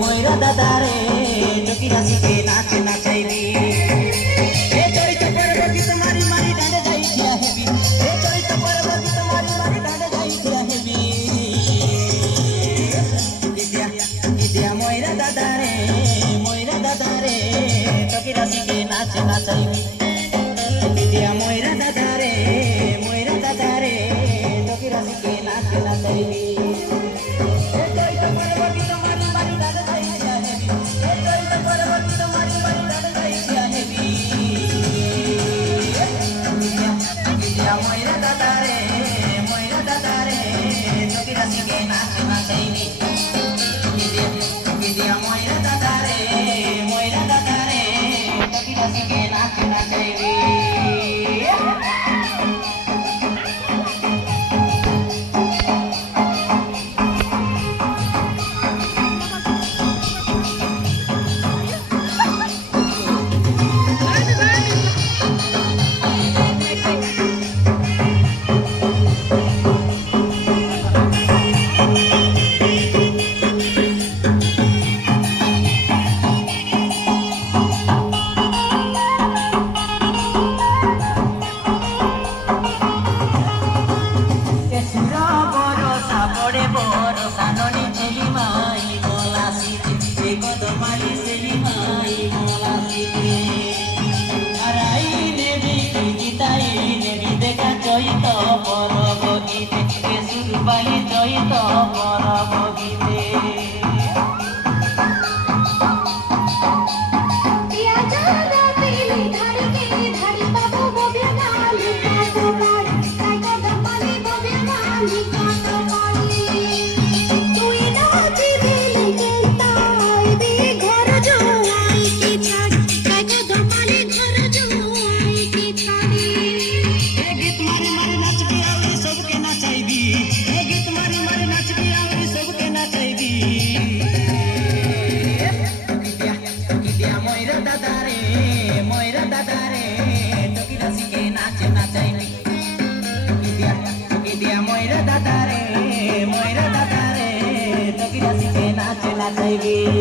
ময়রা দাদারে টকিরা শিখে নাচ নাচাইবি এ চৈত পর্বতী তোমারি মারি ডাঁডে যাইছিয়া হেবি এ চৈত পর্বতী তোমারি মারি ডাঁডে যাইছিয়া হেবি ইদিয়া ময়রা দাদারে টকিরা শিখে নাচ নাচাইবি ইদিয়া ময়রা দাদারে টকিরা শিখে নাচ নাচাইবি Mira,